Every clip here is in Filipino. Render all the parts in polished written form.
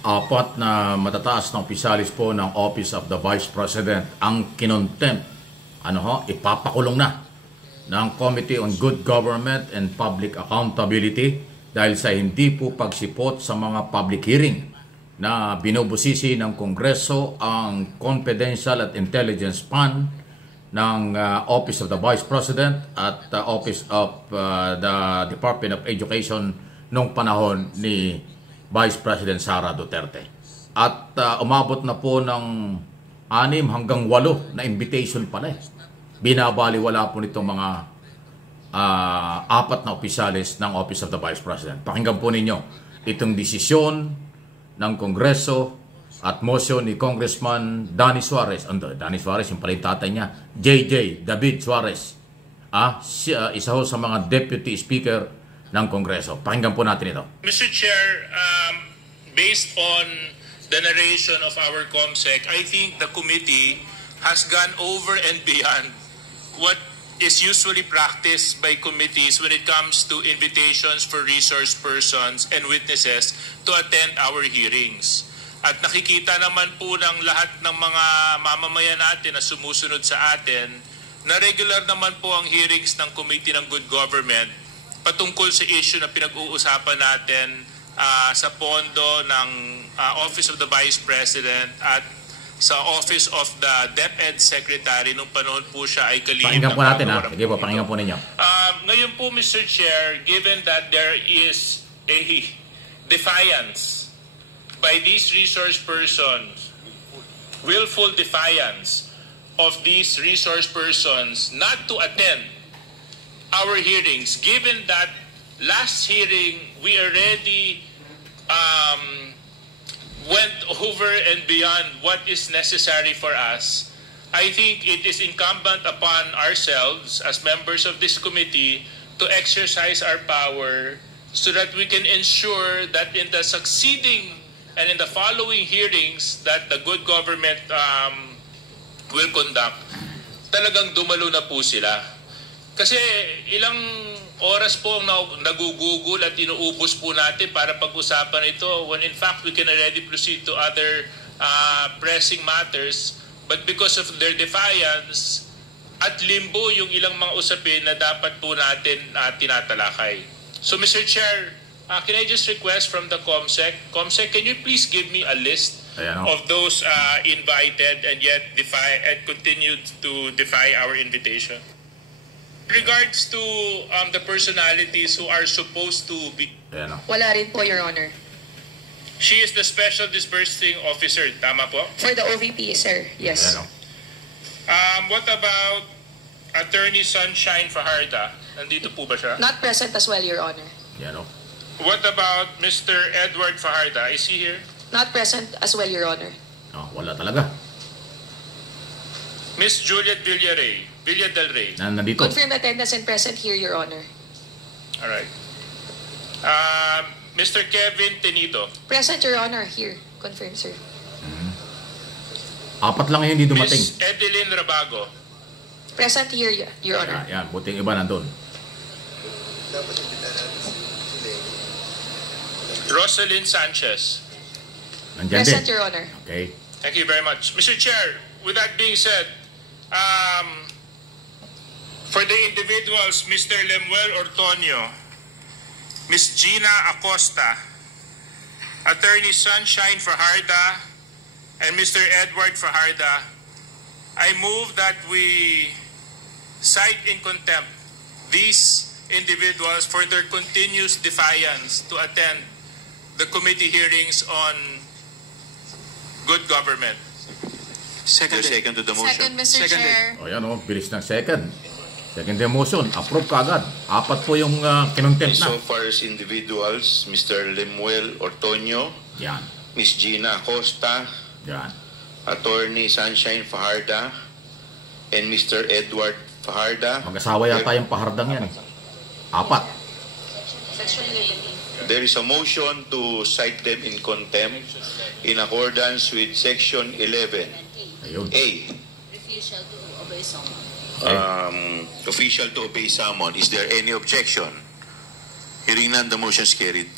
Apat na matataas na opisyalis po ng Office of the Vice President ang kinontempt, ipapakulong na ng Committee on Good Government and Public Accountability dahil sa hindi po pagsipot sa mga public hearing na binubusisi ng Kongreso ang confidential at intelligence fund ng Office of the Vice President at Office of the Department of Education noong panahon ni Vice President Sara Duterte. At umabot na po ng 6 hanggang 8 na invitation pala. Binabaliwala po nitong mga 4 na opisyalis ng Office of the Vice President. Pakinggan po ninyo itong desisyon ng Kongreso at motion ni Congressman Danny Suarez. Danny Suarez, yung pala yung tatay niya, JJ David Suarez. Isa ho sa mga Deputy Speaker ng Kongreso. Pakinggan po natin ito. Mr. Chair, based on the narration of our COMSEC, I think the committee has gone over and beyond what is usually practiced by committees when it comes to invitations for resource persons and witnesses to attend our hearings. At nakikita naman po ng lahat ng mga mamamayan natin na sumusunod sa atin na regular naman po ang hearings ng Committee ng Good Government patungkol sa issue na pinag-uusapan natin sa pondo ng Office of the Vice President at sa Office of the DepEd Secretary nung panahon po siya ay kalihim. Pakinggan po natin Sige po, pakinggan po ninyo. Ngayon po, Mr. Chair, given that there is a defiance by these resource persons, willful defiance of these resource persons not to attend our hearings, given that last hearing we already went over and beyond what is necessary for us, I think it is incumbent upon ourselves as members of this committee to exercise our power so that we can ensure that in the succeeding and in the following hearings that the good government will conduct, talagang dumalo na po sila. Kasi ilang oras po ang nagugugol at inuubos po natin para pag-usapan ito when in fact we can already proceed to other pressing matters, but because of their defiance at limbo yung ilang mga usapin na dapat po natin tinatalakay. So Mr. Chair, can I just request from the COMSEC? COMSEC, can you please give me a list of those invited and yet continued to defy our invitation? Regards to the personalities who are supposed to be... Wala rin po, Your Honor. She is the Special Disbursing Officer, tama po? For the OVP, sir. Yes. What about Attorney Sunshine Fajarda? Nandito po ba siya? Not present as well, Your Honor. What about Mr. Edward Fajarda? Is he here? Not present as well, Your Honor. Wala talaga. Miss Juliet Villa del Rey. Nandito. Confirmed attendance and present here, Your Honor. Alright. Mr. Kevin Tenido. Present, Your Honor. Here. Confirmed, sir. 4 lang yung hindi dumating. Miss Edeline Rabago. Present here, Your Honor. Yan, buting iba nandun. Rosalyn Sanchez. Nandyan Present, din. Your Honor. Okay. Thank you very much. Mr. Chair, with that being said, for the individuals, Mr. Lemuel Ortonio, Ms. Gina Acosta, Attorney Sunshine Fajarda, and Mr. Edward Fajarda, I move that we cite in contempt these individuals for their continuous defiance to attend the committee hearings on good government. Second to the motion. Second, Mr. Chair. Yan bilis ng second. Second motion, approve kagad. 4 po yung kinontempt na. So far as individuals, Mr. Lemuel Ortonio, Yan. Ms. Gina Acosta, Yan. Attorney Sunshine Fajarda, and Mr. Edward Fajarda. Mag-asawa yata yung pahardang yan. 4. There is a motion to cite them in contempt in accordance with Section 11. Ayun. A. Refusal to obey summons. Official to obey summon. Is there any objection? Hearing none, the motion is carried.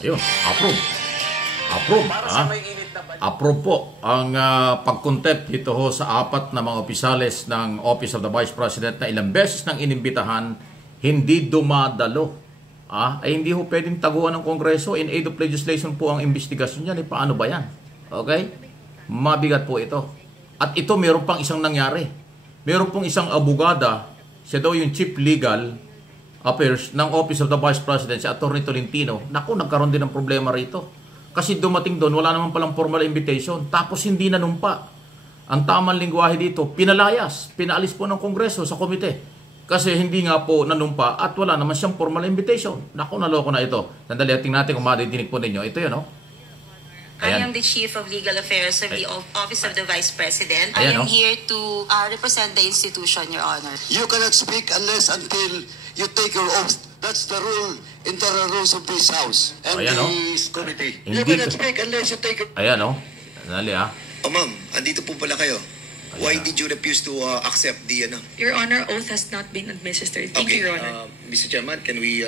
Ayun, approve. Approve. Approve po ang pag-contempt dito ho sa 4 na mga opisyalis ng Office of the Vice President na ilang beses nang inimbitahan, hindi dumadalo. Ay hindi ho pwedeng taguan ng Kongreso. In aid of legislation po ang investigasyon yan. Paano ba yan? Okay? Mabigat po ito. At ito meron pang isang nangyari. Meron pong isang abogada, siya daw yung Chief Legal Affairs ng Office of the Vice President, si Atty. Tolentino. Naku, nagkaroon din ng problema rito. Kasi dumating doon, wala naman palang formal invitation. Tapos hindi nanumpa. Ang tamang lingwahe dito, pinalayas. Pinaalis po ng Kongreso sa komite. Kasi hindi nga po nanumpa at wala naman siyang formal invitation. Naku, naloko na ito. Sandali, tingnan natin kung madidinig po ninyo. Ito yun, no? I Ayan. am the Chief of Legal Affairs of the Office of the Vice President. I Ayan, am oh. here to represent the institution, Your Honor. You cannot speak unless until you take your oath. That's the rule, internal rules of this House and Ayan, oh. this committee. Hindi You cannot ko- speak unless you take your... Ayan, no? Sandali, Oh, ma'am, andito po pala kayo. Why did you refuse to accept the Your Honor, oath has not been administered. Thank you, Your Honor. Mr. Chairman, can we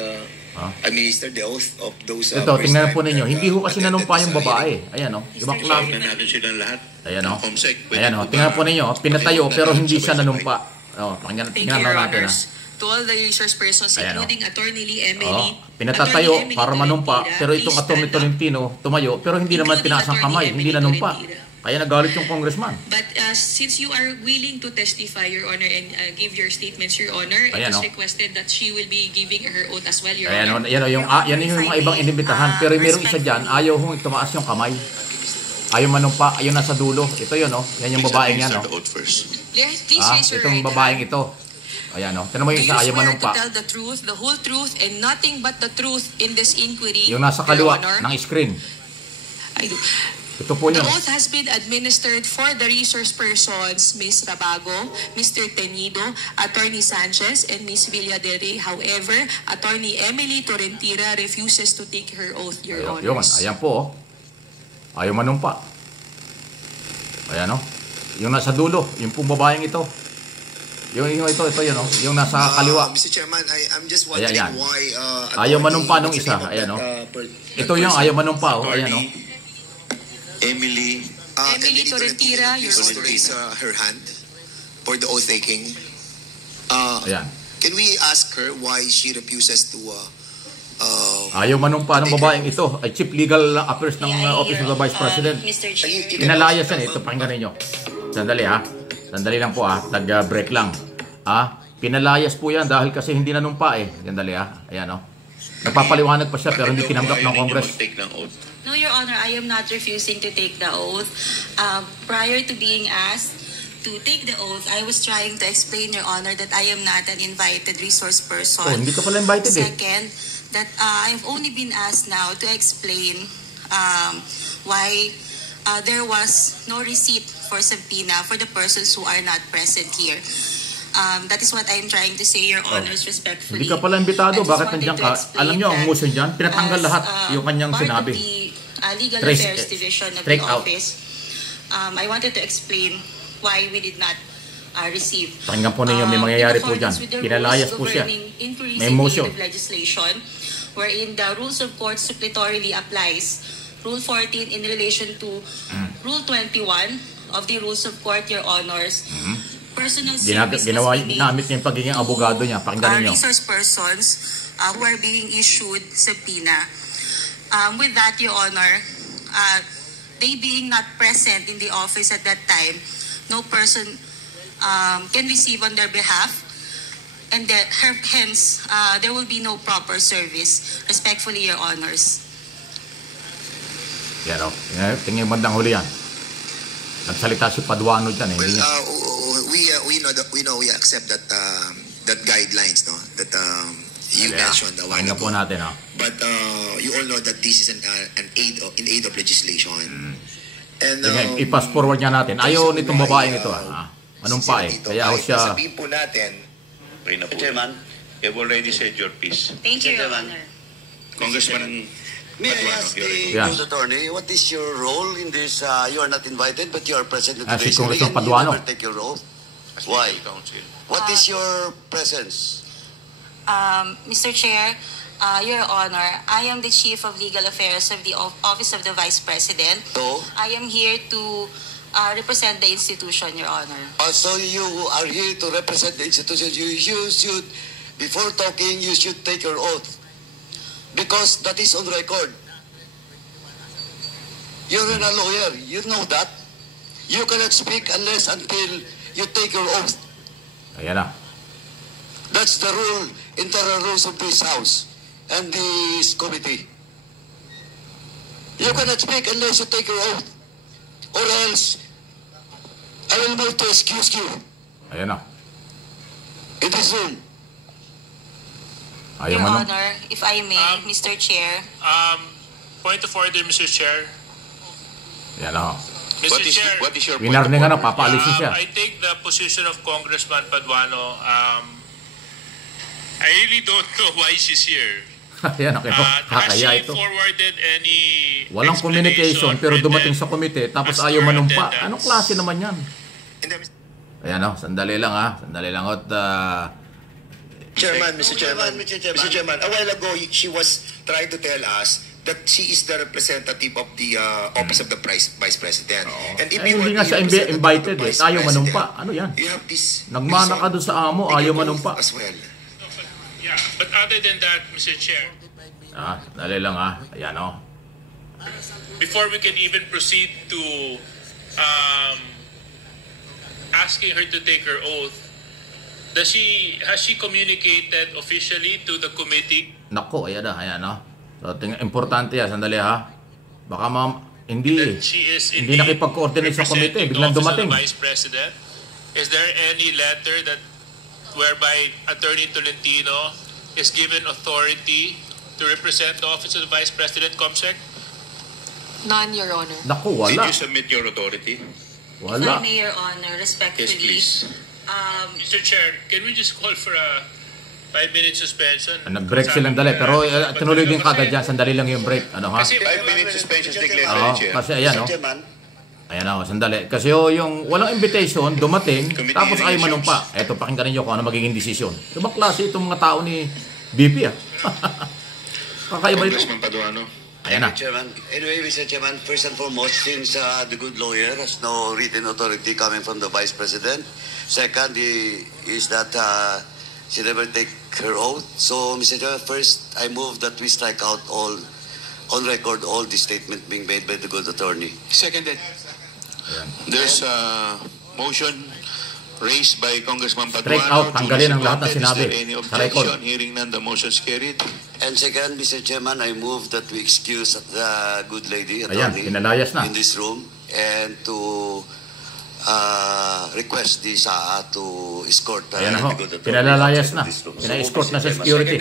administer the oath of those Ito, tingnan po first-time ninyo. that, Hindi ho kasi attended nanumpa this, yung babae. Ayan, no? Ibang klase. Tingnan natin silang lahat. Ayan, no? Comsec, pwede Ayan, no? po ba- Tingnan po ninyo. Pinatayo pero hindi siya Sabay-sabay. nanumpa. Tingnan Thank you, Your natin, Honors. To all the resource persons, Ayan, including Attorney Lee Emily. Pinatatayo Attorney Emily para manumpa, Tolentino, pero itong please Atty. stand up. Tolentino tumayo, pero hindi naman Including tinaas ang Attorney kamay, hindi Emily nanumpa. Tolentino. Kaya nagalit yung congressman. But since you are willing to testify, Your Honor, and give your statements, Your Honor, Ayan, it oh. was requested that she will be giving her oath as well, Your Ayan, Honor. yan yung mga ibang inimbitahan. Pero mayroong isa dyan, ayaw hong tumaas yung kamay. Ayaw manumpa, ayaw nasa dulo. Ito yun, no? Yan yung babaeng yan, no? Start the oath first. Please raise your Itong right babaeng hand. ito. Ayan, no? Tignan mo Do yung you isa, ayaw swear to manumpa. tell the truth, the whole truth, and nothing but the truth in this inquiry, Yung nasa Your kaliwa Honor? ng screen. I do. Ito po The yun. oath has been administered for the resource persons, Ms. Rabago, Mr. Tenido, Attorney Sanchez, and Ms. Villadere. However, Attorney Emily Torrentira refuses to take her oath, Your Yun, Honors. ayan po, oh. Ayaw manumpa. Ayan, no? Yung nasa dulo, yung pong babaeng ito. Yung ito, yun, no? Yung nasa kaliwa. Mr. Chairman, I'm just Ayan, wondering yan. why... Ayaw attorney- manumpa nung what's isa. the name of Ayan, that, no? that Ito yung person? ayaw manumpa, oh. Ayan, no? Emily, Emily Torrentira, Your refused to Honor. raise her hand for the oath taking. Ayan. Can we ask her why she refuses to... Ayaw manumpa ng babaeng ito ay Chief Legal Affairs ng Yeah, Office of the Vice President. Mr. Chair. Pinalayas yan. Ito, pakinggan ninyo. Sandali, ha? Sandali lang po, ha? Tag-break lang. Pinalayas po yan dahil kasi hindi nanumpa, eh. Sandali, ha? Ayan, no? Nagpapaliwanag pa siya pero hindi tinanggap ng Congress. Take ng oath. No, Your Honor, I am not refusing to take the oath. Prior to being asked to take the oath, I was trying to explain, Your Honor, that I am not an invited resource person. Oh, hindi ka pala invited, eh. Second, that I've only been asked now to explain why there was no receipt for subpoena for the persons who are not present here. That is what I'm trying to say, Your Honors, respectfully. Hindi ka pala imbitado. I just Bakit wanted nandiyan to ka? explain Alam nyo, ang that motion dyan, pinatanggal as, lahat yung kanyang part sinabi. of the Legal Trace- Affairs Division of straight the out. office, I wanted to explain why we did not receive. Pakinggan po ninyo, may mangyayari po dyan. Pinalayas po siya. May motion. Legislation, wherein the rules of court suppletorily applies. Rule 14 in relation to Rule 21 of the Rules of Court, Your Honors. Personal service Ginawa, must be made ginamit niya yung pagiging abogado niya. Pakinggan ninyo. resource persons who are being issued subpoena. With that, Your Honor, they being not present in the office at that time, no person can receive on their behalf, and hence there will be no proper service. Respectfully, Your Honors. Yan, o. Tingin yung bandang huli yan. Nagsalita si Paduano dyan, eh. Well, Hindi niya- we accept that that guidelines, no, that you Kaya, mentioned a while pakinggan po ago. natin, ha. But you all know that this is an aid of legislation. And Sige, i-pass forward niya natin. Ayaw nitong babaeng ito, ha. Anong pa, eh. Kaya ako siya... sabihin po natin, Okay na po. Chairman, You've already said your piece. Thank you, Your Honor. Congressman May I Paduano, ask you're the Yeah. news attorney, what is your role in this? You are not invited, but you are present in Si today's hearing Congressman and you Paduano. never take your oath. as Why? legal counsel. What is your presence? Mr. Chair, Your Honor, I am the Chief of Legal Affairs of the Office of the Vice President. So, I am here to represent the institution, Your Honor. so you are here to represent the institution. You should, before talking, you should take your oath. Because that is on record. You're a lawyer. You know that. You cannot speak unless until you take your oath. Ayan na. That's the rule, internal rules of this House and this committee. You cannot speak unless you take your oath. Or else, I will move to excuse you Ayan na. in this room. Ayaw Your mo na. Honor, if I may, Mr. Chair. Point of order, Mr. Chair. Ayan na. Mr. Chair, What is your Winar na nga na, papaalisin siya. I take the position of Congressman Paduano. I really don't know why she's here. Ayan, okay. Has she Kakaya ito. forwarded any Walang communication, pero dumating sa komite, tapos ayaw manumpa. attendance? Anong klase naman yan? Hindi, Ayan o, sandali lang ha. Sandali lang. At, Mr. Chairman, a while ago, she was trying to tell us that she is the representative of the Office of the Vice President. And if you hindi are nga the siya representative invited of the eh. Vice Ayaw President, manumpa. Ano yan? You have this Nagmana ka doon sa amo, Take ayaw your oath manumpa. as well. Yeah, but other than that, Mr. Chair, Sandali lang ha. Ayan o. before we can even proceed to asking her to take her oath, has she communicated officially to the committee? Nako, ayan na. Ayan o. So, importante yan. Sandali ha. Baka hindi eh. That she is Hindi indeed nakipag-coordinate sa komite. representing the Biglang Office of dumating. the Vice President? Is there any letter that whereby Attorney Tolentino is given authority to represent the Office of the Vice President, Comsec? None, Your Honor. Nako, Did wala. you submit your authority? If Wala. I may, Your Honor, respectfully. Yes, please. Mr. Chair, can we just call for a 5-minute suspension? Nag-break silang dali. Pero tinuloy din kagad yan. Sandali lang yung break. Ano ha? Kasi 5-minute suspension declared by Oo, the chair. kasi ayan o. Ayan o, sandali. Kasi yung walang invitation, dumating, Committee tapos ayaw hearing manumpa. Eto, pakinggan ninyo kung ano magiging desisyon. Ibang klase itong mga tao ni BP ah. Kakaiba ito. Congressman Paduano. Ayan na. Chairman. Anyway, Mr. Chairman, first and foremost, since the good lawyer has no written authority coming from the Vice President, second is that she never take her oath. So, Mr. Chairman, first, I move that we strike out all, on record, all the statement being made by the good attorney. Seconded. There's a motion raised by Congressman Paduano. Strike out, tanggalin ang lahat ng Is sinabi. there any Sa record. objection? Hearing none, the motion is carried. And second, Mr. Chairman, I move that we excuse the good lady Ayan, attorney pinalayas na. in this room and to request the SAA to escort Ayan na ho. the good attorney Pinalalayas outside na. of this room. Pina-escort na sa security.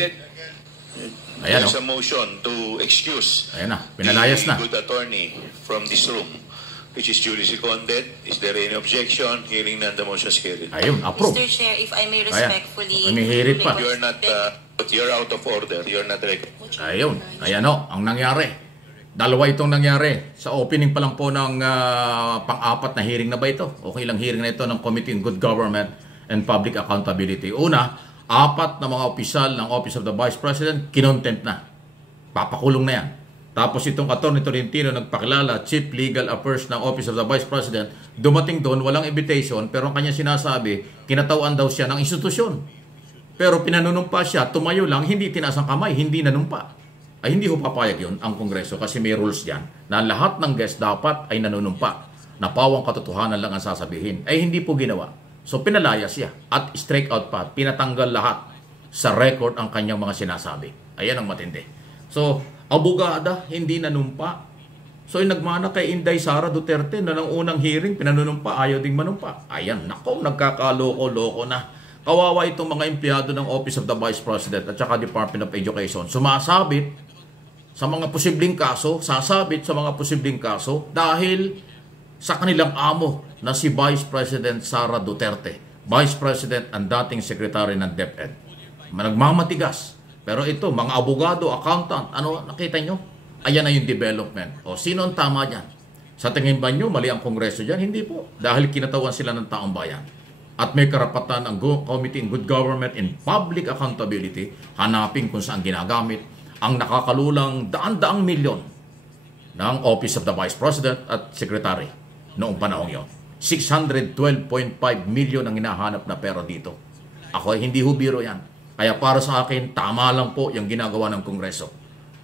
Ayan There's o. a motion to excuse Ayan na. Pinalayas na. the good attorney from this room, which is duly seconded. Is there any objection? Hearing none, the motion is carried. Ayun, approve. Mr. Chair, if I may Ayan. respectfully. Umihirit pa. You're out of order. You're not ready. Ayun. Ayan o, ang nangyari. Dalawa itong nangyari. Sa opening pa lang po ng pang-apat na hearing na ba ito? Okay lang hearing na ito ng Committee on Good Government and Public Accountability. Una, 4 na mga opisyal ng Office of the Vice President, kinontempt na. Papakulong na yan. Tapos itong Attorney Tolentino nagpakilala, Chief Legal Affairs ng Office of the Vice President, dumating doon, walang invitation, pero ang kanya sinasabi, kinatauan daw siya ng institusyon. Pero pinanunumpa siya, tumayo lang, hindi tinaas ang kamay, hindi nanumpa. Ay hindi ho papayag yun ang Kongreso kasi may rules dyan na lahat ng guest dapat ay nanunumpa. Na pawang katotohanan lang ang sasabihin. Ay hindi po ginawa. So pinalaya siya at strike out pa, pinatanggal lahat sa record ang kanyang mga sinasabi. Ayan ang matindi. So, abogada, hindi nanumpa. So, yung nagmana kay Inday Sara Duterte na ng unang hearing, pinanunumpa, ayaw ding manumpa. Ayan, nako, nagkakaloko-loko na. Kawawa itong mga empleyado ng Office of the Vice President at saka Department of Education. Sumasabit sa mga posibleng kaso, sasabit sa mga posibleng kaso dahil sa kanilang amo na si Vice President Sara Duterte. Vice President ang dating Secretary ng DepEd. Nagmamatigas. Pero ito, mga abogado, accountant, ano nakita nyo? Ayan na yung development. O, sino ang tama dyan? Sa tingin ba nyo, mali ang Kongreso dyan? Hindi po. Dahil kinatawan sila ng taong bayan. at may karapatan ang Committee on Good Government and Public Accountability hanapin kung saan ginagamit ang nakakalulang daan-daang milyon ng Office of the Vice President at Secretary noong panahon yon. 612.5 million ang hinahanap na pera dito. Ako ay hindi hubiro yan. Kaya para sa akin, tama lang po yung ginagawa ng Kongreso.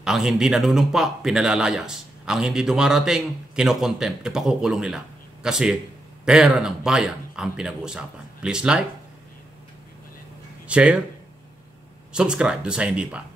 Ang hindi nanunumpa, pinalalayas. Ang hindi dumarating, kinokontempt, ipakukulong nila. Kasi pera ng bayan ang pinag-uusapan. Please like, share, subscribe doon sa hindi pa.